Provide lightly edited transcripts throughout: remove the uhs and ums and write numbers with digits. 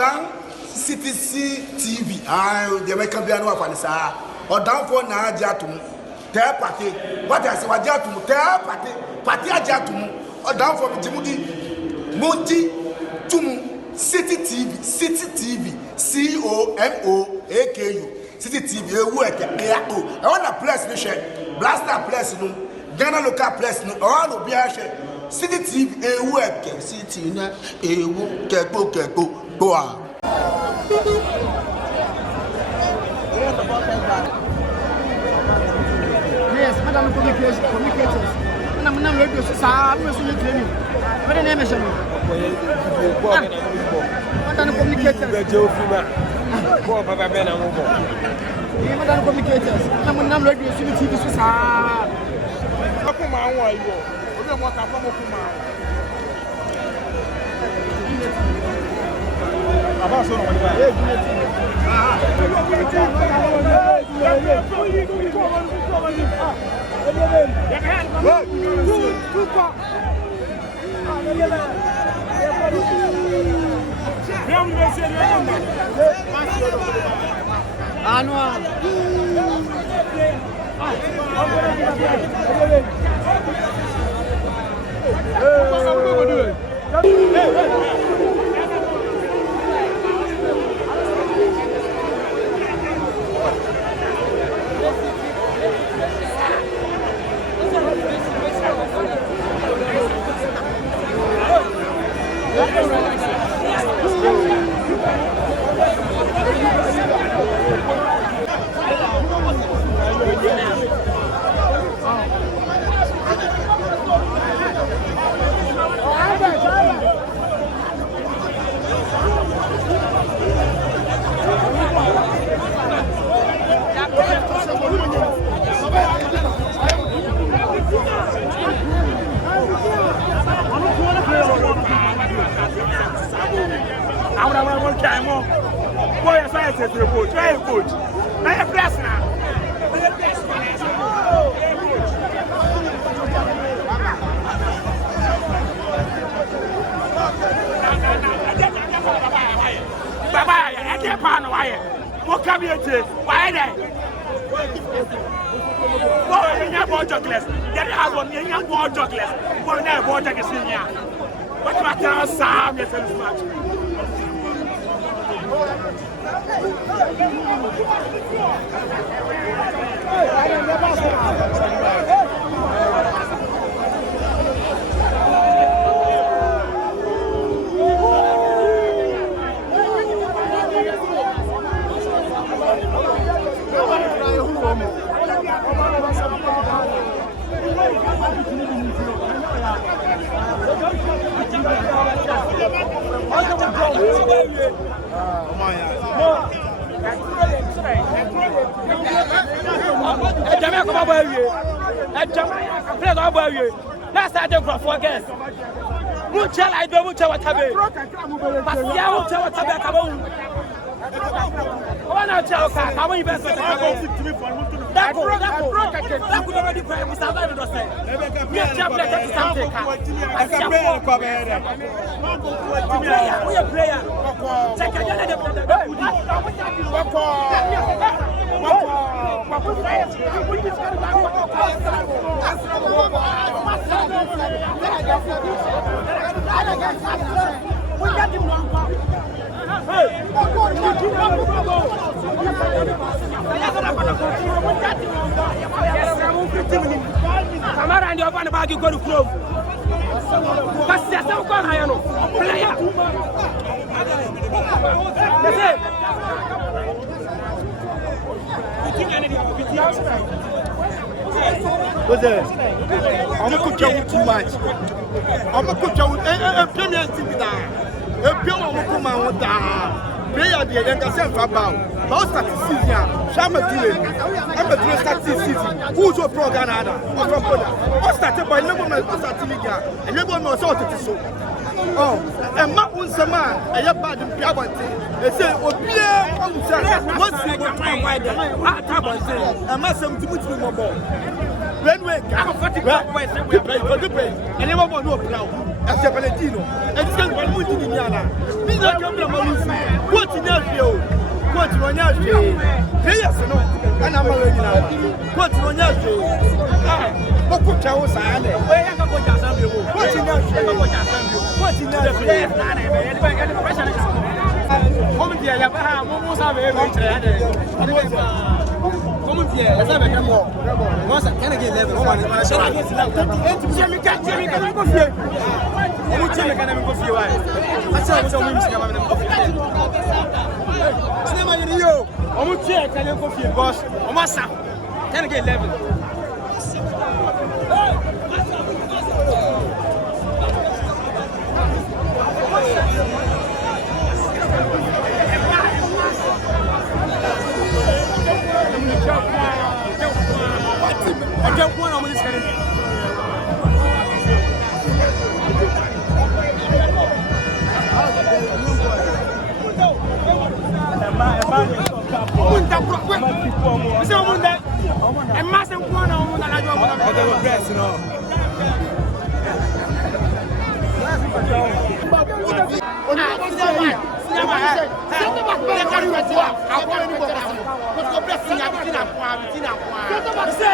down CTC TV. The American Piano of Anissa. Or down for Najatum. Tell party. What I say, Wajatum. Tell party. Party Ajatum. Or down for Timothy. Monty Tum. City TV. City TV. COMOAKU. City TV. I want a place mission. Blaster place. Ghana local place. All will be a share. City TV. City na. Keko. Go on. Yes, Madam Communicators. I'm radio to I'm training. What the name is Madam Communicators. Madam Communicators. I'm radio to TV to That's how they go for guests. Mucha I do mucha watabe. Pasia mucha watabe kabon. Ona chauka, kamu invest kabon. Dako already pay we survive do say. We champ like that something. Pasia ko be. We a player. Check again the Camara and your bag you go to club. But there's no player. I'm going to cook you too much. I'm going to cook you a premier TV. A pure woman player the then can send for about. But start season. Shama delay. I'm a delay start season. Who's your pro Canada? Or from Poland? Or started by no woman or start Liga. And you won't know so. Oh, and Matt was a man. I have bad in Piabante. They say, oh, yeah, what's the time? Why the Taban say, and Massam to put me more ball. Renway, I'm 40 points. We play for the play. And never want no proud. As a Valentino. And this is what we did in Yana. These are your numbers. What's in your show? What's on your show? Yes, no. And I'm already now. What's on your show? What could tell us? What's in your show? What's in your show? Come here, you have almost a very come here, let's have a more. Once I can get level, I shall not get Jimmy can go here. Jimmy can go here. I said, so we must have a coffee. Never you. Almost here, can you go here, boss? Omasa, can I get level? I don't want to this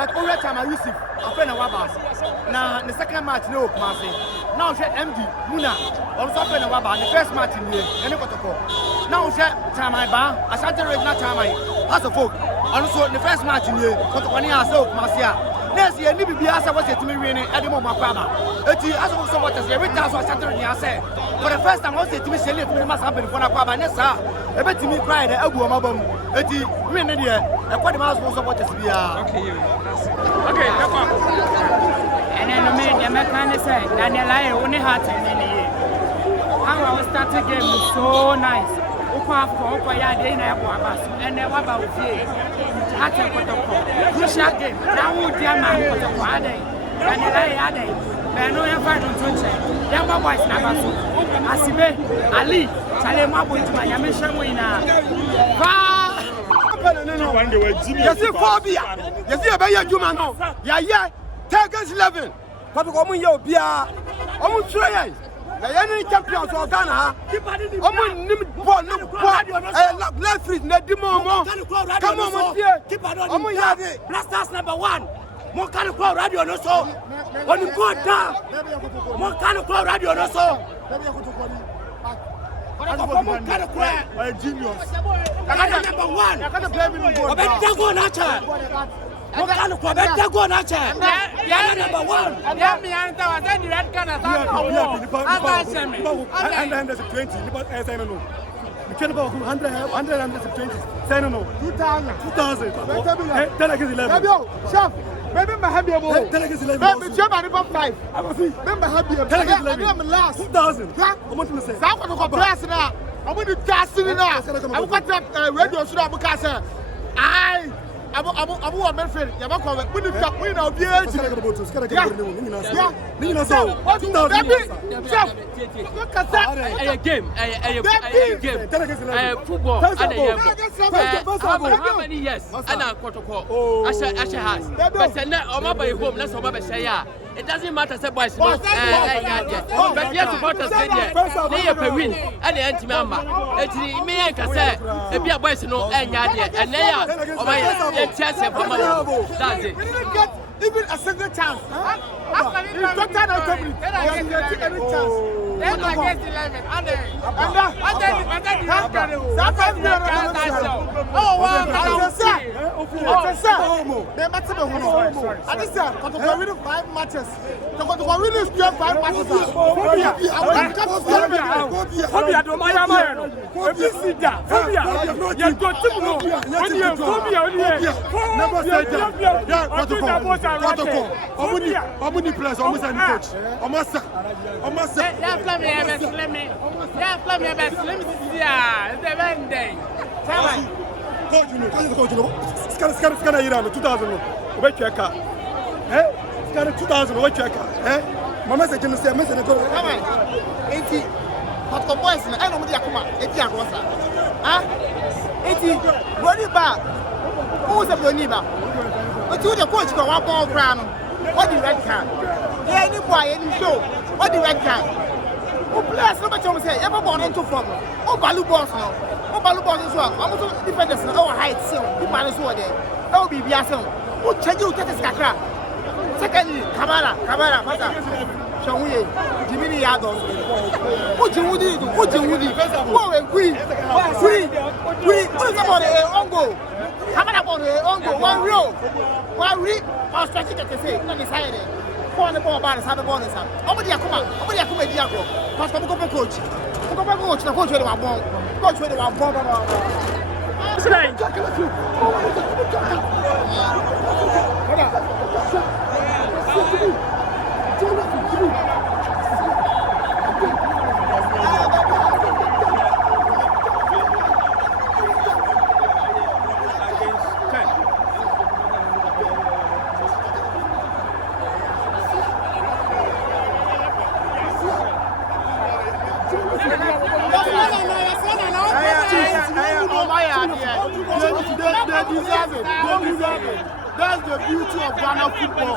But over time I used a friend of Wabas. Now the second match no Kumasi. Now she MD Muna also friend of Wabas. The first match in the Ángry Kotoko. Now she time I ba I started regular time I as a folk. Also the first match in the Kotoko ni aso Kumasi. Next year, ni bibi asa was to me winning at the moment. Eti as of supporters, every time I started in say for the first time I was to me selling to must happen for Aquaba. Nessa, a bit to me cry the elbow mabum. Eti win the year, a quarter mile supporters. Okay, and then the mechanic said, Daniel, I only had 10 minutes. How I was starting game was so nice. And then what about Attácķeď crucial game. Now we dear man Kotoko ade. And I ade. But no you find on Tunche. Young boys never so. Asibe Ali Chale Mabo to my Yamisha winner. You see phobia. You see a better human now. Yeah. Take us 11. Kotoko mun yo bia. Omun try. The enemy champions of Ghana. Let's read the demo. Come on, keep on. Blasters number 1. More kind of crowd radio no so. When you go down, more kind of crowd radio no so. More kind of crowd. A genius. Number 1. I better go natural. What kind of better go natural? Yeah, number 1. Yeah, me answer was the red card. And then there's a 20. You can't about 120. Say no. 2,000. Then I get 11. Chef, maybe my happy about. Then I get 11. Maybe Germany about 5. I will see. Maybe happy. Then I get 11. Last 2,000. I want to say. I'm going to blast now. I'm going to cast it now. I'm going to radio should have cast it. I'm a friend. I'm a comment. We need to win our game. Football. How many years? Anna Kotoko. Asha has. But now, by home, let's say, it doesn't matter, say boys. But yes, supporters say they win and the anti-member. It's me and say, if you are boys, no, and they are. That's it. We didn't get even a single chance. In total, I couldn't get any chance. Then I get 11. What the red card? Yeah, any boy, any show. What the red card? Oh, bless, no matter what I say, ever born into from. Oh, Balu boss now. Oh, Balu boss as well. I'm also defenders in our height, so the man is over there. Oh, be Biason. Oh, change you, get this Accra. Secondly, Kamara, Mata. Shawye, Jimmy Yadon. What you would do? What you would do? Oh, we. What is about the Ongo? Kamara on the Ongo, 1 row. 1 week. I'll stretch it to say, not decided. On the ball about the Sabbath bonus. Over the Akuma, Diago. Pass the coach. The coach with one bomb. Coach with one bomb. They deserve it. That's the beauty of Ghana football.